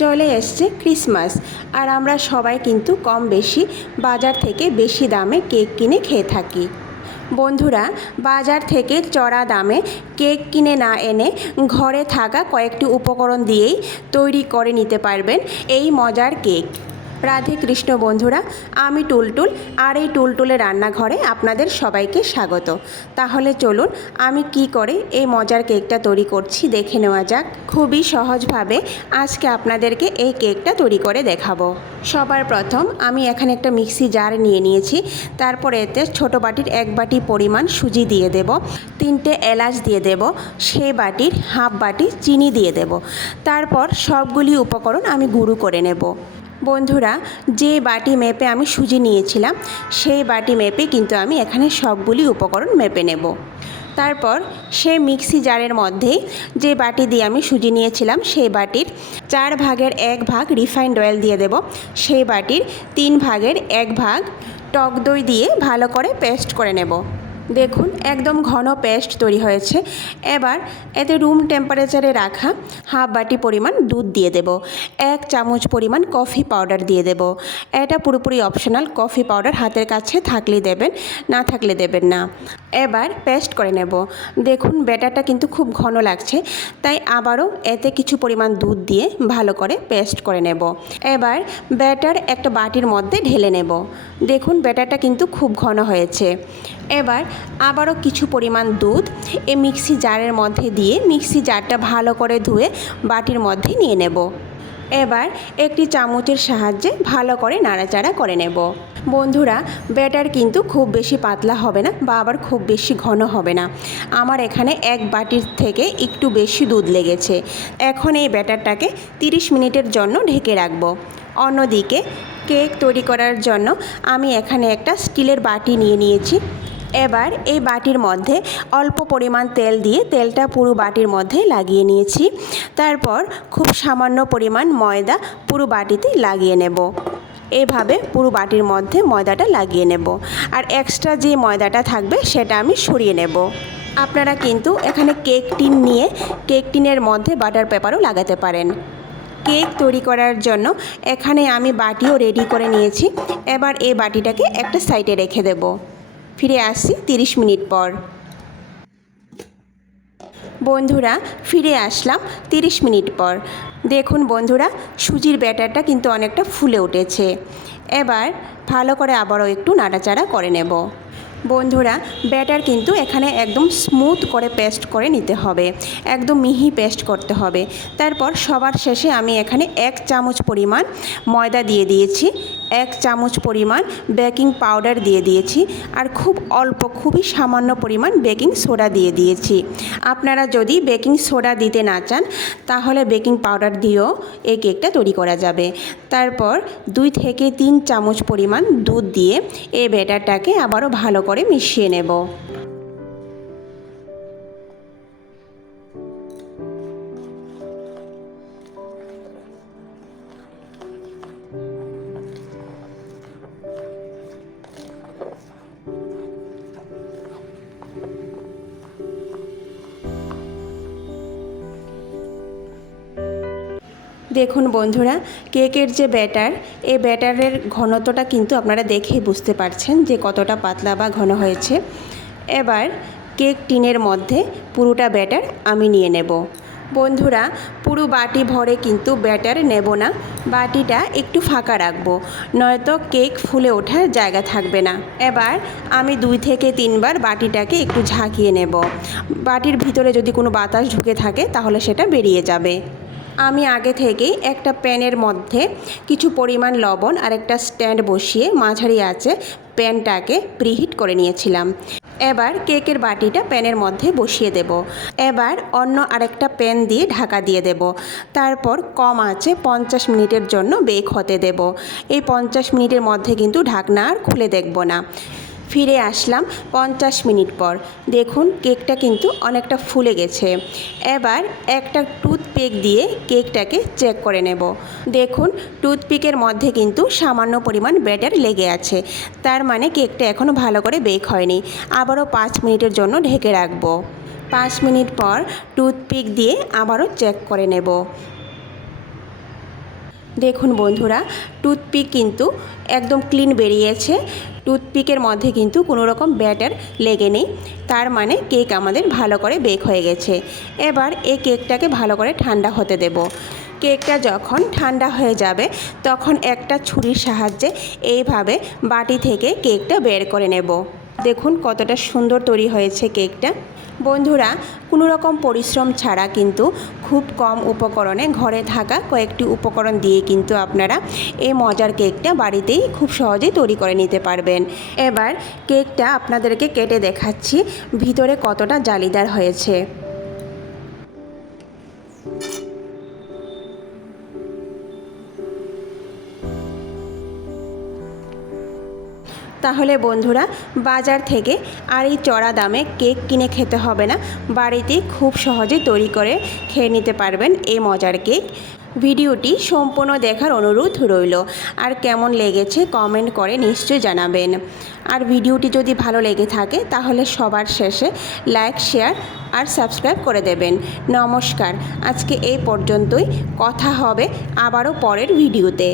চলে এসছে ক্রিসমাস, আর আমরা সবাই কিন্তু কম বেশি বাজার থেকে বেশি দামে কেক কিনে খেয়ে থাকি। বন্ধুরা, বাজার থেকে চড়া দামে কেক কিনে না এনে ঘরে থাকা কয়েকটি উপকরণ দিয়েই তৈরি করে নিতে পারবেন এই মজার কেক। রাধে কৃষ্ণ বন্ধুরা, আমি টুলটুল, আর এই টুলটুলের রান্নাঘরে আপনাদের সবাইকে স্বাগত। তাহলে চলুন আমি কি করে এই মজার কেকটা তৈরি করছি দেখে নেওয়া যাক। খুবই সহজভাবে আজকে আপনাদেরকে এই কেকটা তৈরি করে দেখাবো। সবার প্রথম আমি এখানে একটা মিক্সি জার নিয়ে নিয়েছি। তারপর এতে ছোট বাটির 1 বাটি পরিমাণ সুজি দিয়ে দেব, 3টে এলাচ দিয়ে দেব, সেই বাটির হাফ বাটি চিনি দিয়ে দেব। তারপর সবগুলি উপকরণ আমি গুঁড়ো করে নেব। বন্ধুরা, যে বাটি মেপে আমি সুজি নিয়েছিলাম সেই বাটি মেপে কিন্তু আমি এখানে সবগুলি উপকরণ মেপে নেব। তারপর সেই মিক্সি জারের মধ্যেই যে বাটি দিয়ে আমি সুজি নিয়েছিলাম সেই বাটির 4 ভাগের 1 ভাগ রিফাইন্ড অয়েল দিয়ে দেব, সেই বাটির 3 ভাগের 1 ভাগ টক দই দিয়ে ভালো করে পেস্ট করে নেব। দেখুন একদম ঘন পেস্ট তৈরি হয়েছে। এবার এতে রুম টেম্পারেচারে রাখা হাফ বাটি পরিমাণ দুধ দিয়ে দেব, 1 চামচ পরিমাণ কফি পাউডার দিয়ে দেব। এটা পুরোপুরি অপশনাল, কফি পাউডার হাতের কাছে থাকলে দেবেন, না থাকলে দেবেন না। এবার পেস্ট করে নেব। দেখুন ব্যাটারটা কিন্তু খুব ঘন লাগছে, তাই আবারও এতে কিছু পরিমাণ দুধ দিয়ে ভালো করে পেস্ট করে নেব। এবার ব্যাটার একটা বাটির মধ্যে ঢেলে নেব। দেখুন ব্যাটারটা কিন্তু খুব ঘন হয়েছে। এবার আবারও কিছু পরিমাণ দুধ এই মিক্সি জারের মধ্যে দিয়ে মিক্সি জারটা ভালো করে ধুয়ে বাটির মধ্যে নিয়ে নেব। এবার একটি চামচের সাহায্যে ভালো করে নাড়াচাড়া করে নেব। বন্ধুরা, ব্যাটার কিন্তু খুব বেশি পাতলা হবে না বা আবার খুব বেশি ঘন হবে না। আমার এখানে 1 বাটির থেকে একটু বেশি দুধ লেগেছে। এখন এই ব্যাটারটাকে 30 মিনিটের জন্য ঢেকে রাখব। অন্যদিকে কেক তৈরি করার জন্য আমি এখানে একটা স্টিলের বাটি নিয়ে নিয়েছি। এবার এই বাটির মধ্যে অল্প পরিমাণ তেল দিয়ে তেলটা পুরো বাটির মধ্যে লাগিয়ে নিয়েছি। তারপর খুব সামান্য পরিমাণ ময়দা পুরো বাটিতে লাগিয়ে নেব। এভাবে পুরো বাটির মধ্যে ময়দাটা লাগিয়ে নেব, আর এক্সট্রা যে ময়দাটা থাকবে সেটা আমি সরিয়ে নেব। আপনারা কিন্তু এখানে কেক টিন নিয়ে কেক টিনের মধ্যে বাটার পেপারও লাগাতে পারেন। কেক তৈরি করার জন্য এখানে আমি বাটিও রেডি করে নিয়েছি। এবার এই বাটিটাকে একটা সাইডে রেখে দেব। ফিরে আসছি 30 মিনিট পর। বন্ধুরা, ফিরে আসলাম 30 মিনিট পর। দেখুন বন্ধুরা, সুজির ব্যাটারটা কিন্তু অনেকটা ফুলে উঠেছে। এবার ভালো করে আবারও একটু নাড়াচাড়া করে নেব। বন্ধুরা, ব্যাটার কিন্তু এখানে একদম স্মুথ করে পেস্ট করে নিতে হবে, একদম মিহি পেস্ট করতে হবে। তারপর সবার শেষে আমি এখানে 1 চামচ পরিমাণ ময়দা দিয়ে দিয়েছি, 1 চামচ পরিমাণ বেকিং পাউডার দিয়ে দিয়েছি, আর খুব অল্প, খুবই সামান্য পরিমাণ বেকিং সোডা দিয়ে দিয়েছি। আপনারা যদি বেকিং সোডা দিতে না চান তাহলে বেকিং পাউডার দিয়েও এই কেকটা তৈরি করা যাবে। তারপর 2 থেকে 3 চামচ পরিমাণ দুধ দিয়ে এই ব্যাটারটাকে আবারও ভালো করে মিশিয়ে নেব। দেখুন বন্ধুরা, কেকের যে ব্যাটার, এই ব্যাটারের ঘনত্বটা কিন্তু আপনারা দেখেই বুঝতে পারছেন যে কতটা পাতলা বা ঘন হয়েছে। এবার কেক টিনের মধ্যে পুরোটা ব্যাটার আমি নিয়ে নেব। বন্ধুরা, পুরো বাটি ভরে কিন্তু ব্যাটার নেব না, বাটিটা একটু ফাঁকা রাখবো, নয়তো কেক ফুলে ওঠার জায়গা থাকবে না। এবার আমি 2 থেকে 3 বার বাটিটাকে একটু ঝাঁকিয়ে নেব। বাটির ভিতরে যদি কোনো বাতাস ঢুকে থাকে তাহলে সেটা বেরিয়ে যাবে। আমি আগে থেকেই একটা প্যানের মধ্যে কিছু পরিমাণ লবণ আর একটা স্ট্যান্ড বসিয়ে মাঝারি আঁচে প্যানটাকে প্রিহিট করে নিয়েছিলাম। এবার কেকের বাটিটা প্যানের মধ্যে বসিয়ে দেব। এবার অন্য আরেকটা প্যান দিয়ে ঢাকা দিয়ে দেব। তারপর কম আঁচে 50 মিনিটের জন্য বেক হতে দেব। এই 50 মিনিটের মধ্যে কিন্তু ঢাকনা আর খুলে দেখব না। ফিরে আসলাম 50 মিনিট পর। দেখুন কেকটা কিন্তু অনেকটা ফুলে গেছে। এবার একটা টুথপিক দিয়ে কেকটাকে চেক করে নেব। দেখুন টুথপিকের মধ্যে কিন্তু সামান্য পরিমাণ ব্যাটার লেগে আছে, তার মানে কেকটা এখনও ভালো করে বেক হয়নি। আবারও 5 মিনিটের জন্য ঢেকে রাখবো। 5 মিনিট পর টুথপিক দিয়ে আবারও চেক করে নেব। দেখুন বন্ধুরা, টুথপিক কিন্তু একদম ক্লিন বেরিয়েছে। টুথপিকের মধ্যে কিন্তু কোনো রকম ব্যাটার লেগে নেই, তার মানে কেক আমাদের ভালো করে বেক হয়ে গেছে। এবার এই কেকটাকে ভালো করে ঠান্ডা হতে দেব। কেকটা যখন ঠান্ডা হয়ে যাবে তখন একটা ছুরির সাহায্যে এইভাবে বাটি থেকে কেকটা বের করে নেব। দেখুন কতটা সুন্দর তৈরি হয়েছে কেকটা। বন্ধুরা, কোনো রকম পরিশ্রম ছাড়া কিন্তু খুব কম উপকরণে ঘরে থাকা কয়েকটি উপকরণ দিয়ে কিন্তু আপনারা এই মজার কেকটা বাড়িতেই খুব সহজেই তৈরি করে নিতে পারবেন। এবার কেকটা আপনাদেরকে কেটে দেখাচ্ছি ভিতরে কতটা জালিদার হয়েছে। তাহলে বন্ধুরা, বাজার থেকে আর এই চড়া দামে কেক কিনে খেতে হবে না, বাড়িতেই খুব সহজেই তৈরি করে খেয়ে নিতে পারবেন এই মজার কেক। ভিডিওটি সম্পূর্ণ দেখার অনুরোধ রইল। আর কেমন লেগেছে কমেন্ট করে নিশ্চয়ই জানাবেন। আর ভিডিওটি যদি ভালো লেগে থাকে তাহলে সবার শেষে লাইক, শেয়ার আর সাবস্ক্রাইব করে দেবেন। নমস্কার, আজকে এই পর্যন্তই। কথা হবে আবারও পরের ভিডিওতে।